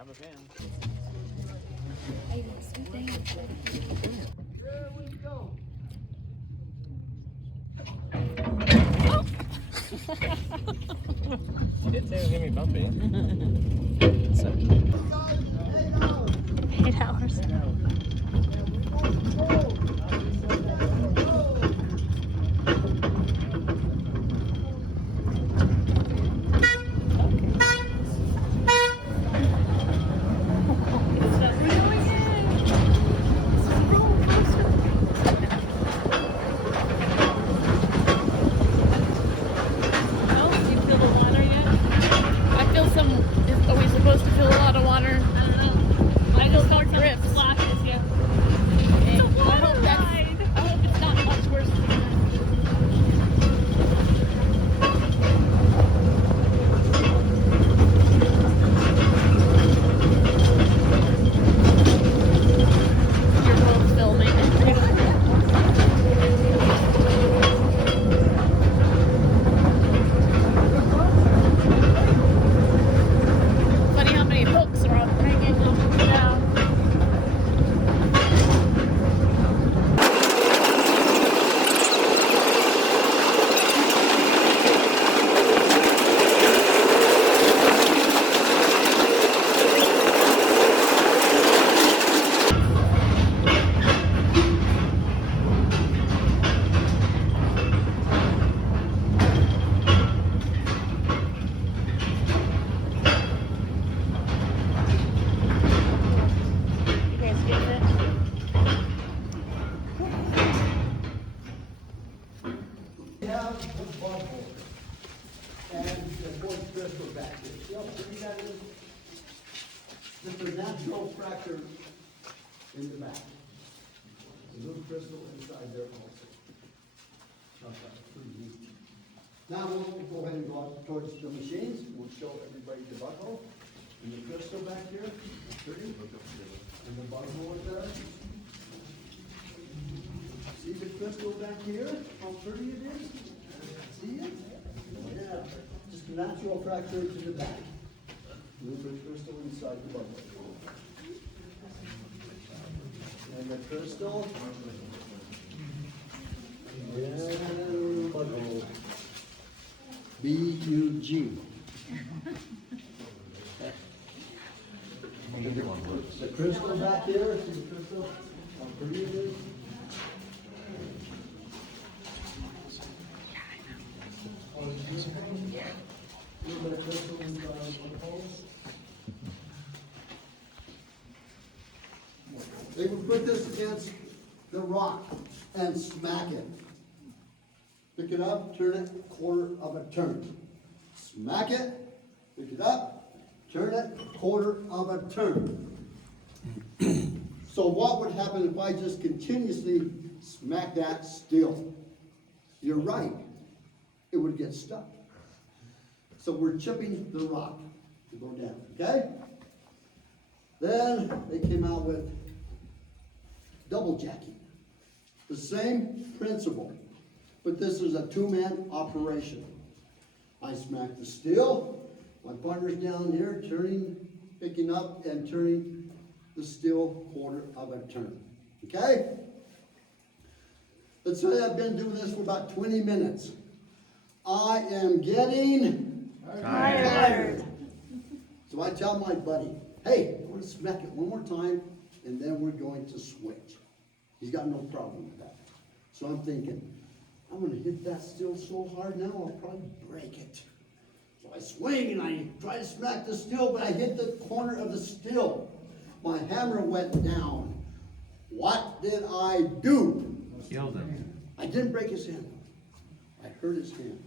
Grab a pan. There we go. She did say it was gonna be bumpy. 8 hours. Are we supposed to feel a lot of water? I don't know. I just felt drifts. Splashes, yeah. It's a water ride. I hope it's not much worse than that. You're both filming. Funny how many hooks are up hanging up and down. You guys get it? We have the bubble and the voice crystal back here. See how pretty that is? Just a natural fracture in the back. A little crystal inside there also. Okay, pretty neat. Now we'll go ahead and go out towards the machines. We'll show everybody the buckle and the crystal back here. Pretty. And the buckle is there. See the crystal back here? How pretty it is? See it? Yeah. Just a natural fracture to the back. A little bit of crystal inside the bubble. And the crystal. And bubble. B-U-G. The crystal back here. See the crystal? How pretty it is? They would put this against the rock and smack it. Pick it up, turn it, quarter of a turn. Smack it, pick it up, turn it, quarter of a turn. So what would happen if I just continuously smack that still? You're right, it would get stuck. So we're chipping the rock to go down, okay? Then they came out with double jacking. The same principle, but this is a two-man operation. I smack the steel, my partner's down here turning, picking up and turning the steel quarter of a turn, okay? Let's say I've been doing this for about 20 minutes. I am getting tired. So I tell my buddy, hey, I want to smack it one more time, and then we're going to switch. He's got no problem with that. So I'm thinking, I'm going to hit that steel so hard now, I'll probably break it. So I swing and I try to smack the steel, but I hit the corner of the steel. My hammer went down. What did I do? Killed him. I didn't break his hand. I hurt his hand.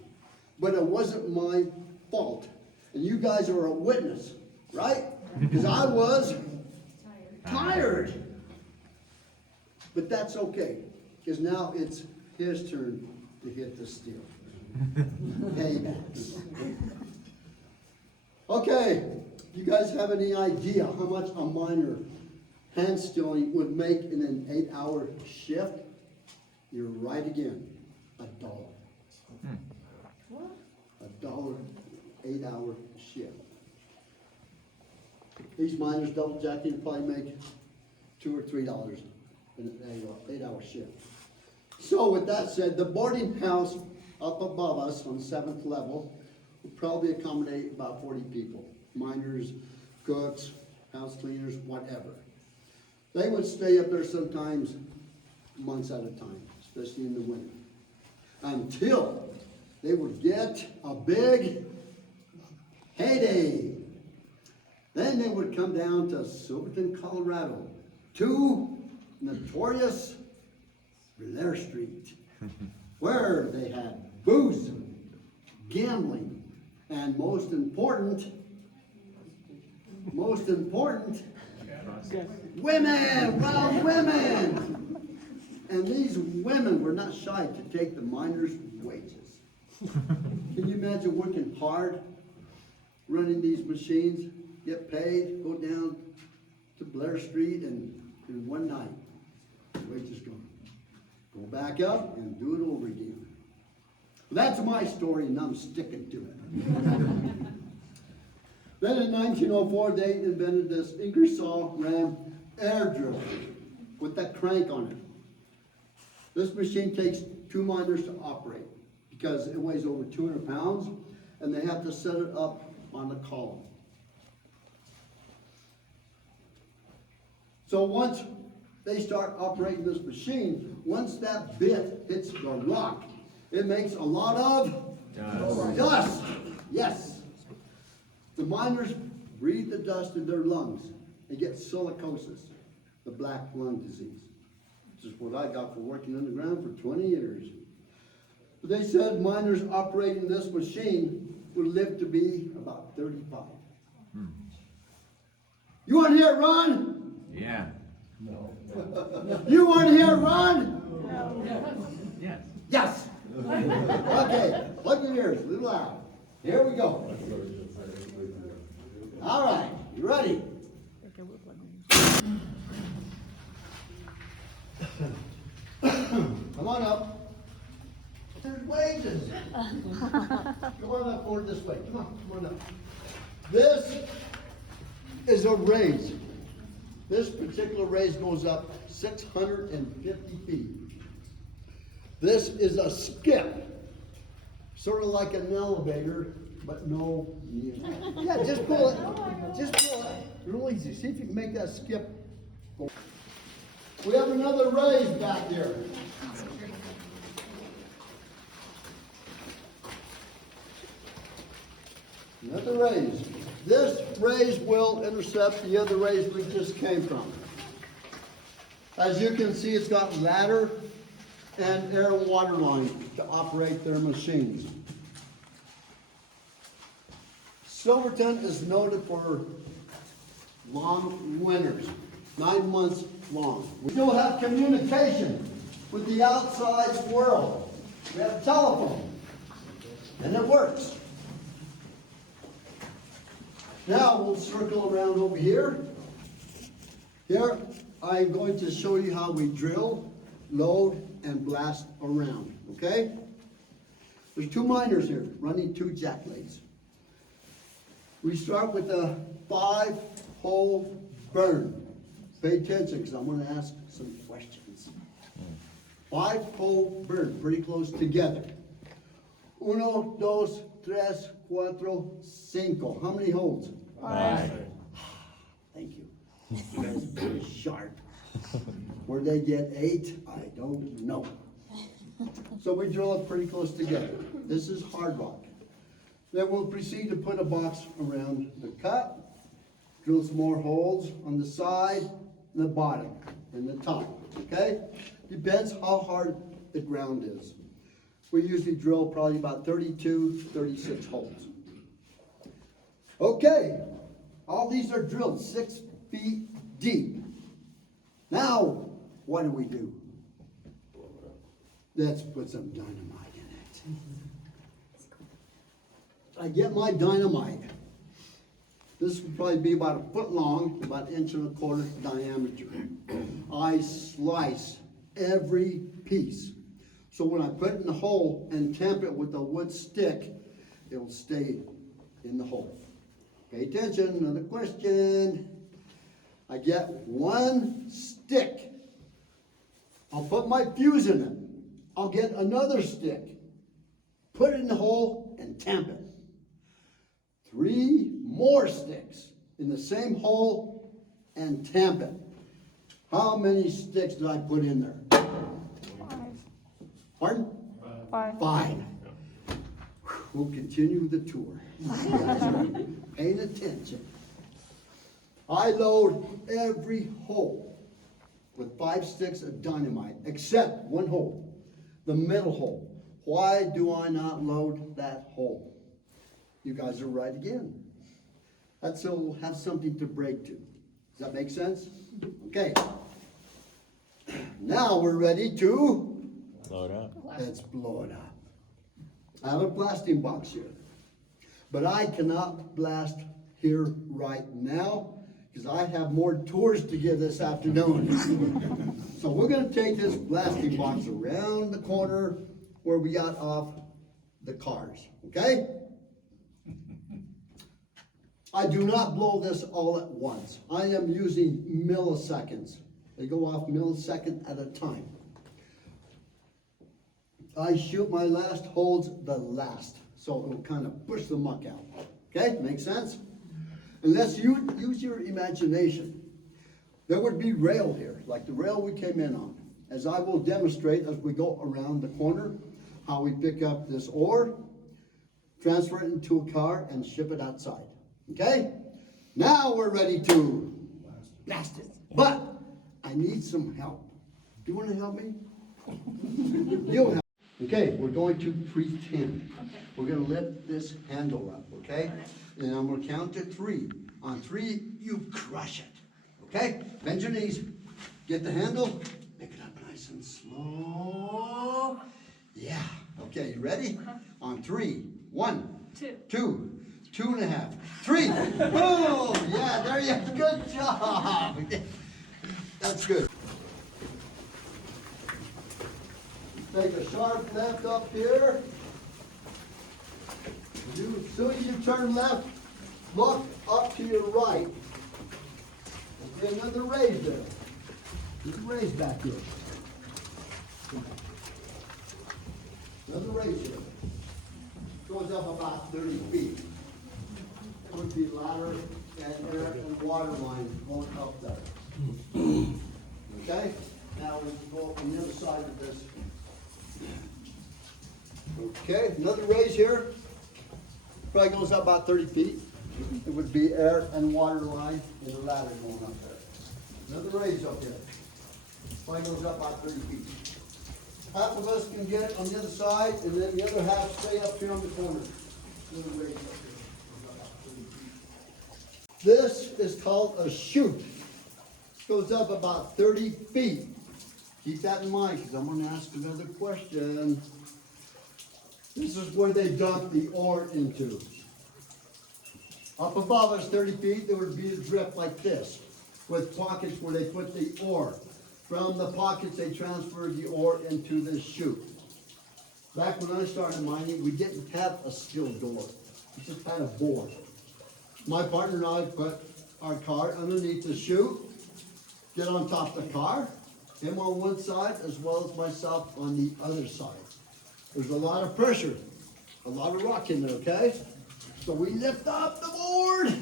But it wasn't my fault. And you guys are a witness, right? Because I was tired. But that's okay, because now it's his turn to hit the steel. Paybacks. Okay, you guys have any idea how much a miner hand steeling would make in an 8-hour shift? You're right again, $1. $1, 8-hour shift. these miners double jacking probably make $2 or $3 in an 8-hour shift. So with that said, the boarding house up above us on the 7th level would probably accommodate about 40 people. Miners, cooks, house cleaners, whatever. They would stay up there sometimes months at a time, especially in the winter, until they would get a big heyday. Then they would come down to Silverton, Colorado, to notorious Blair Street, where they had booze, gambling, and most important, women, wild women. And these women were not shy to take the miners' wages. Can you imagine working hard, running these machines, get paid, go down to Blair Street, and in one night, the wages gone. Go back up and do it over again. That's my story, and I'm sticking to it. Then in 1904, they invented this Ingersoll Rand air drill with that crank on it. This machine takes 2 miners to operate because it weighs over 200 pounds, and they have to set it up on a column. So once they start operating this machine, once that bit hits the rock, it makes a lot of dust. Yes. The miners breathe the dust in their lungs and get silicosis, the black lung disease. This is what I got for working underground for 20 years. But they said miners operating this machine would live to be about 35. You want to hear it run? Yeah. You want to hear it run? Yes. Yes. Okay, plug your ears, a little loud. Here we go. All right, you ready? Come on up. There's wages. Come on up forward this way. Come on up. This is a raise. This particular raise goes up 650 feet. This is a skip, sort of like an elevator, but no wheel. Yeah, just pull it. Just pull it. Real easy. See if you can make that skip. We have another raise back here. Another raise. This raise will intercept the other raise we just came from. As you can see, it's got ladder and air and water line to operate their machines. Silverton is noted for long winters, 9 months long. We still have communication with the outside world. We have a telephone, and it works. Now we'll circle around over here. Here, I'm going to show you how we drill, load, and blast around, okay? There's 2 miners here running 2 jack legs. We start with a 5-hole burn. Pay attention because I'm going to ask some questions. 5-hole burn, pretty close together. 1, 2, 3, 4, 5. How many holes? 5. Thank you. You guys are very sharp. Where they get 8, I don't know. So we drill it pretty close together. This is hard rock. Then we'll proceed to put a box around the cut, drill some more holes on the side, the bottom, and the top, okay? Depends how hard the ground is. We usually drill probably about 32, 36 holes. Okay, all these are drilled 6 feet deep. Now, what do? Let's put some dynamite in it. I get my dynamite. This would probably be about 1 foot long, about 1.25 inches diameter. I slice every piece. So when I put it in the hole and tamp it with a wood stick, it will stay in the hole. Pay attention, another question. I get one stick. I'll put my fuse in it. I'll get another stick. Put it in the hole and tamp it. 3 more sticks in the same hole and tamp it. How many sticks did I put in there? 5. Pardon? 5. 5. We'll continue the tour. You guys are paying attention. I load every hole with 5 sticks of dynamite, except one hole, the middle hole. Why do I not load that hole? You guys are right again. That's so we'll have something to break to. Does that make sense? Okay. Now we're ready to Load up. let's blow it up. I have a blasting box here, but I cannot blast here right now because I have more tours to give this afternoon. So we're going to take this blasting box around the corner where we got off the cars, okay? I do not blow this all at once. I am using milliseconds. They go off millisecond at a time. I shoot my last holes the last, so it'll kind of push the muck out. Okay, make sense? Unless you use your imagination. There would be rail here, like the rail we came in on. As I will demonstrate as we go around the corner, how we pick up this ore, transfer it into a car, and ship it outside. Okay? Now we're ready to blast it. But I need some help. Do you want to help me? You'll help. Okay, we're going to pretend. We're going to lift this handle up, okay? And I'm going to count to 3. On 3, you crush it. Okay? Bend your knees. Get the handle. Pick it up nice and slow. Yeah. Okay, you ready? On 3. 1, 2, 2.5, 3. Boom! Yeah, there you go. Good job. That's good. Take a sharp left up here. As soon as you turn left, look up to your right. There's another raise there. There's a raise back here. Another raise here. Goes up about 30 feet. Would be ladder and air and water line going up there. Okay? Now we go on the other side of this. Okay, another raise here. Probably goes up about 30 feet. It would be air and water line and the ladder going up there. Another raise up here. Probably goes up about 30 feet. Half of us can get it on the other side, and then the other half stay up here on the corner. Another raise up here. This is called a chute. It goes up about 30 feet. Keep that in mind, because I'm going to ask another question. This is where they dump the ore into. Up above us 30 feet, there would be a drift like this, with pockets where they put the ore. From the pockets, they transfer the ore into this chute. Back when I started mining, we didn't have a steel door. We just had a board. My partner and I put our car underneath the chute, get on top of the car, him on one side as well as myself on the other side. There's a lot of pressure, a lot of rock in there, okay? So we lift up the board,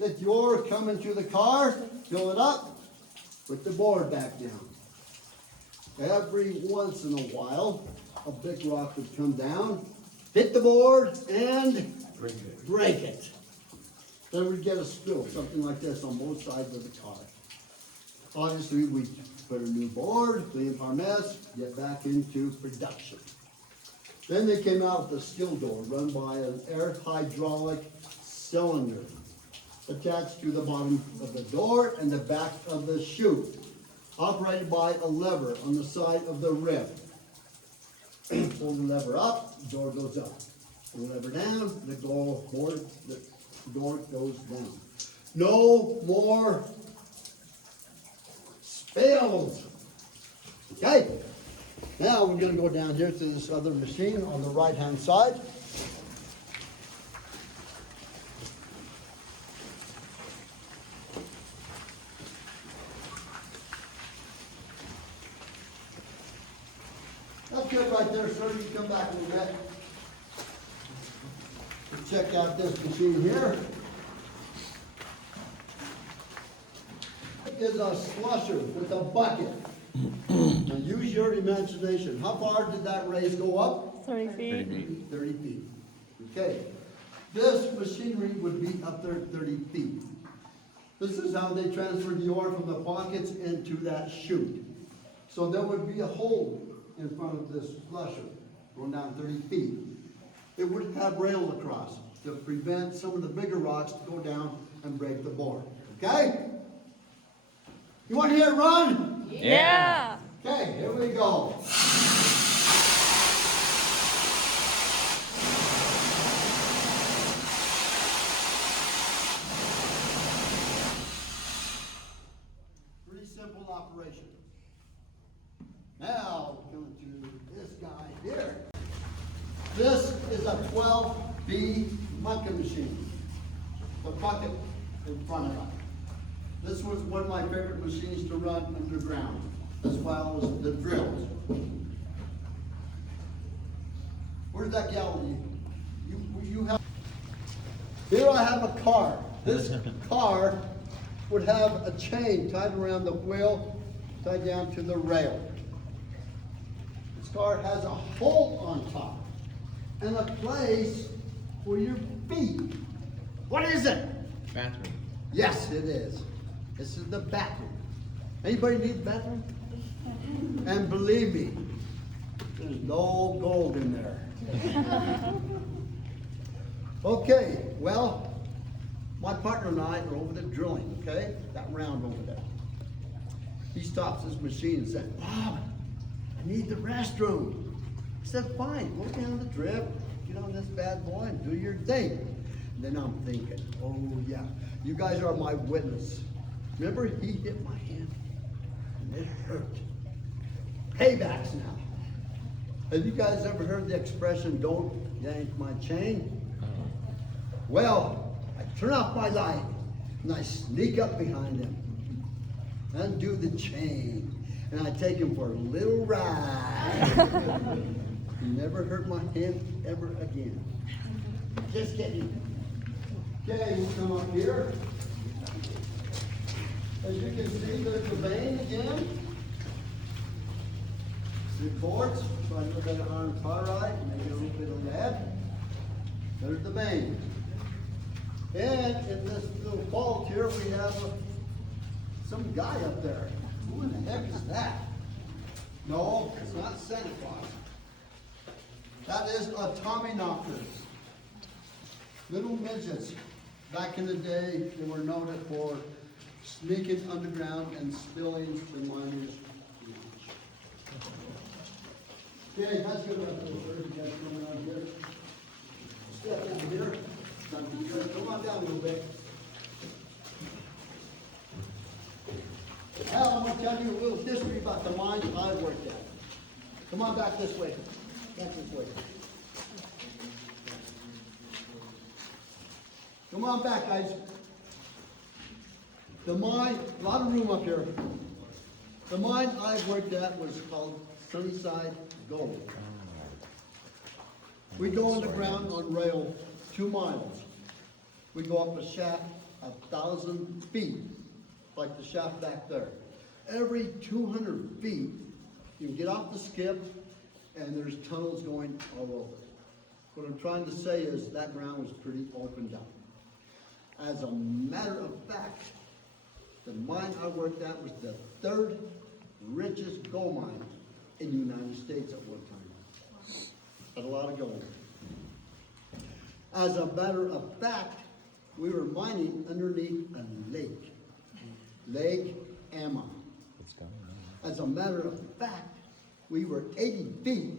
let the ore come into the car, fill it up, put the board back down. Every once in a while, a big rock would come down, hit the board, and break it. Then we'd get a spill, something like this on both sides of the car. Obviously, we put a new board, clean up our mess, get back into production. Then they came out with a steel door run by an air hydraulic cylinder attached to the bottom of the door and the back of the chute, operated by a lever on the side of the rib. Pull the lever up, the door goes up. Pull the lever down, the door goes down. No more spills. Okay. Now we're going to go down here to this other machine on the right-hand side. good right there, sir. You can come back a little bit. Check out this machine here. It is a slusher with a bucket. Now use your imagination. How far did that raise go up? 30 feet. 30 feet. Okay. This machinery would be up there 30 feet. This is how they transfer the ore from the pockets into that chute. So there would be a hole in front of this flusher going down 30 feet. It would have rails across to prevent some of the bigger rocks to go down and break the board. Okay? You want to hear it run? Yeah. Okay, here we go. Pretty simple operation. Now, coming to this guy here. This is a 12B mucking machine. The bucket in front of it. This was one of my favorite machines to run underground, as well as the drills. Where's that gal? You have. Here I have a car. This car would have a chain tied around the wheel, tied down to the rail. This car has a hole on top and a place for your feet. What is it? Bathroom. Yes, it is. This is the bathroom. Anybody need a bathroom? And believe me, there's no gold in there. Okay, well, my partner and I are over there drilling, okay? That round over there. He stops his machine and said, Bob, I need the restroom. I said, fine, go down the drip, get on this bad boy and do your thing. And then I'm thinking, oh yeah, you guys are my witness. Remember, he hit my hand and it hurt. Paybacks now. Have you guys ever heard the expression, don't yank my chain? Well, I turn off my light and I sneak up behind him, undo the chain, and I take him for a little ride. He never hurt my hand ever again. Just kidding. Okay, we'll come up here. As you can see, there's the vein again. The quartz, so a little bit of iron chloride, maybe a little bit of lead. There's the vein. And in this little vault here, we have some guy up there. Who in the heck is that? No, it's not Santa Claus. That is a Tommy knockers. Little midgets. Back in the day, they were noted for sneaking underground and spilling the miners' lunch. Okay, that's good enough for sir. You guys coming on here? Step over here. Come on down a little bit. Now I'm going to tell you a little history about the mine I worked at. Come on back this way. Back this way. Come on back, guys. The mine, a lot of room up here. The mine I worked at was called Sunnyside Gold. We go underground on rail 2 miles. We go up a shaft 1,000 feet, like the shaft back there. Every 200 feet, you can get off the skip, and there's tunnels going all over. What I'm trying to say is that ground was pretty opened up. As a matter of fact, the mine I worked at was the 3rd richest gold mine in the United States at one time. Had a lot of gold. As a matter of fact, we were mining underneath a lake, Lake Amma. As a matter of fact, we were 80 feet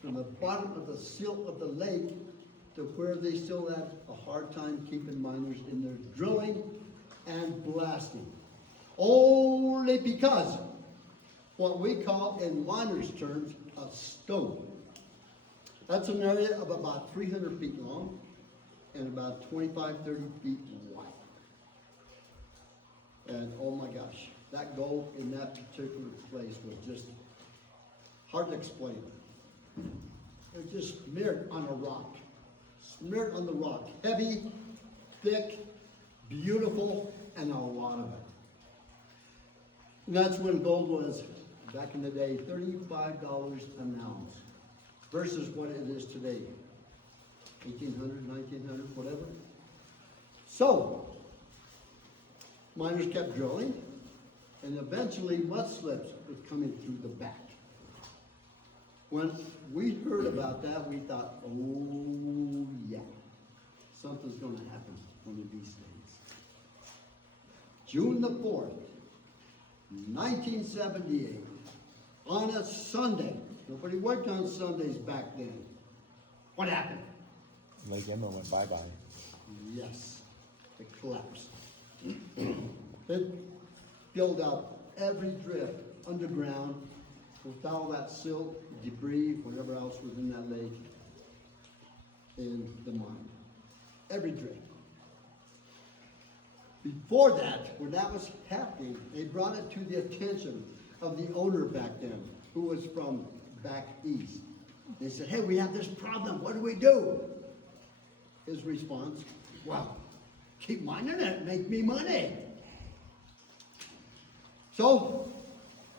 from the bottom of the silt of the lake to where they still had a hard time keeping miners in there drilling and blasting. Only because what we call in miners' terms a stope. That's an area of about 300 feet long and about 25, 30 feet wide. And oh my gosh, that gold in that particular place was just hard to explain. It was just smeared on a rock. Smeared on the rock. Heavy, thick, beautiful, and a lot of it. And that's when gold was, back in the day, $35 an ounce versus what it is today. 1800, 1900, whatever. So, miners kept drilling, and eventually mudslips was coming through the back. When we heard about that, we thought, oh yeah, something's going to happen one of these days. June the 4th, 1978, on a Sunday. Nobody worked on Sundays back then. What happened? Lake Emma went bye-bye. Yes, it collapsed. It filled out every drift underground with all that silt, debris, whatever else was in that lake, in the mine. Every drift. Before that, when that was happening, they brought it to the attention of the owner back then, who was from back east. They said, hey, we have this problem, what do we do? His response, well, keep mining it, make me money. So,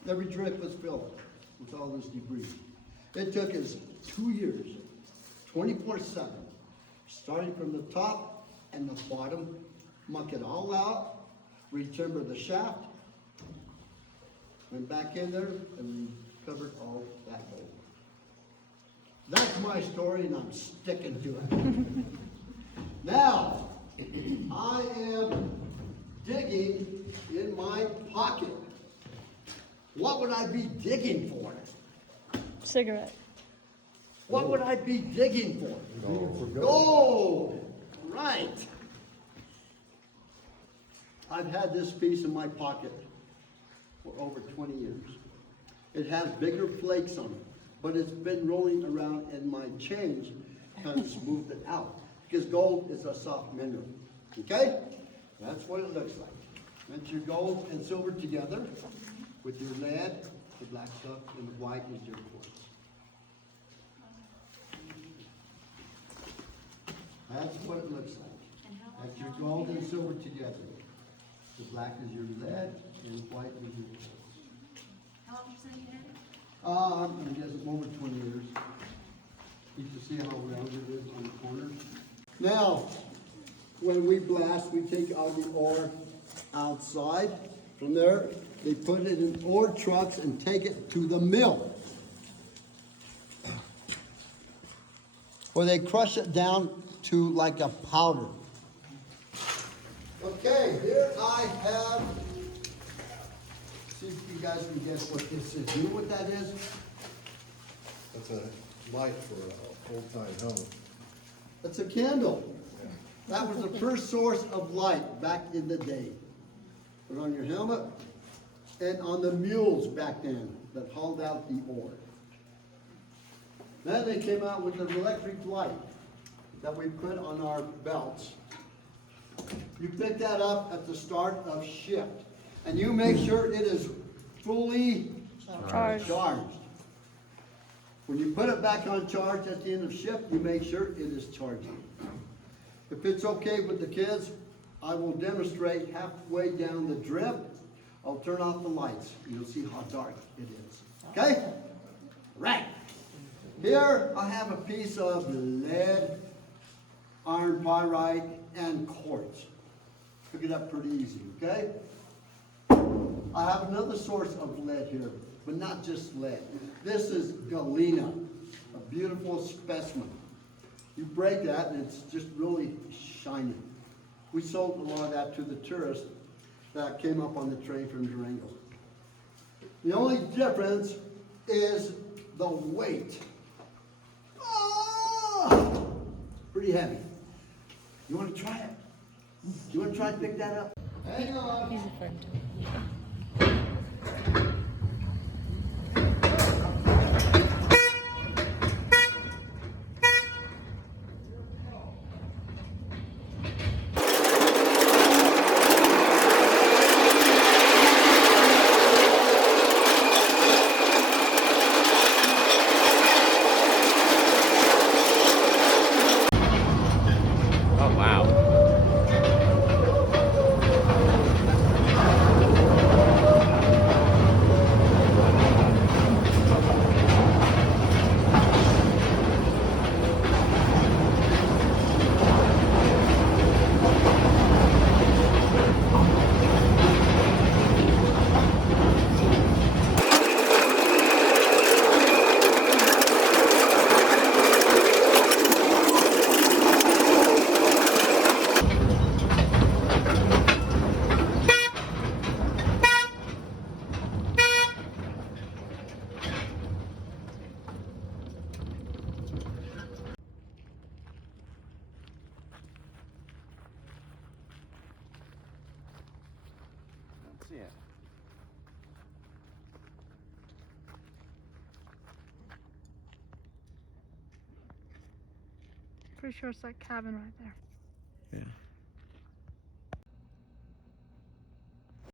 every drift was filled with all this debris. It took us 2 years, 24/7, starting from the top and the bottom, muck it all out, retimber the shaft, went back in there, and we covered all that gold. That's my story, and I'm sticking to it. Now, I am digging in my pocket. What would I be digging for? Cigarette. What would I be digging for? Gold! Right. I've had this piece in my pocket for over 20 years. It has bigger flakes on it, but it's been rolling around and my change kind of smoothed it out. Because gold is a soft mineral. Okay? That's what it looks like. That's your gold and silver together with your lead, the black stuff, and the white is your quartz. That's what it looks like. That's your gold and silver together. The black is your lead and white is your quartz. How long you you had it? I'm guessing over 20 years. You can see how round it is on the corners. Now, when we blast, we take all the ore outside. From there, they put it in ore trucks and take it to the mill, where they crush it down to like a powder. Okay, here I have, see if you guys can guess what this is. You know what that is? That's a light for an old-time helmet. It's a candle. That was the first source of light back in the day. Put it on your helmet and on the mules back then that hauled out the ore. Then they came out with an electric light that we put on our belts. You pick that up at the start of shift, and you make sure it is fully Charged. charged. When you put it back on charge at the end of shift, you make sure it is charging. If it's okay with the kids, I will demonstrate halfway down the drift. I'll turn off the lights. You'll see how dark it is. Okay? Right. Here I have a piece of lead, iron pyrite, and quartz. Pick it up pretty easy, okay? I have another source of lead here, but not just lead. This is galena, a beautiful specimen. You break that and it's just really shiny. We sold a lot of that to the tourists that came up on the train from Durango. The only difference is the weight. Oh, pretty heavy. You want to try it? You want to try to pick that up? Hang on. He's a friend. Wow. That's it. Pretty sure it's that cabin right there.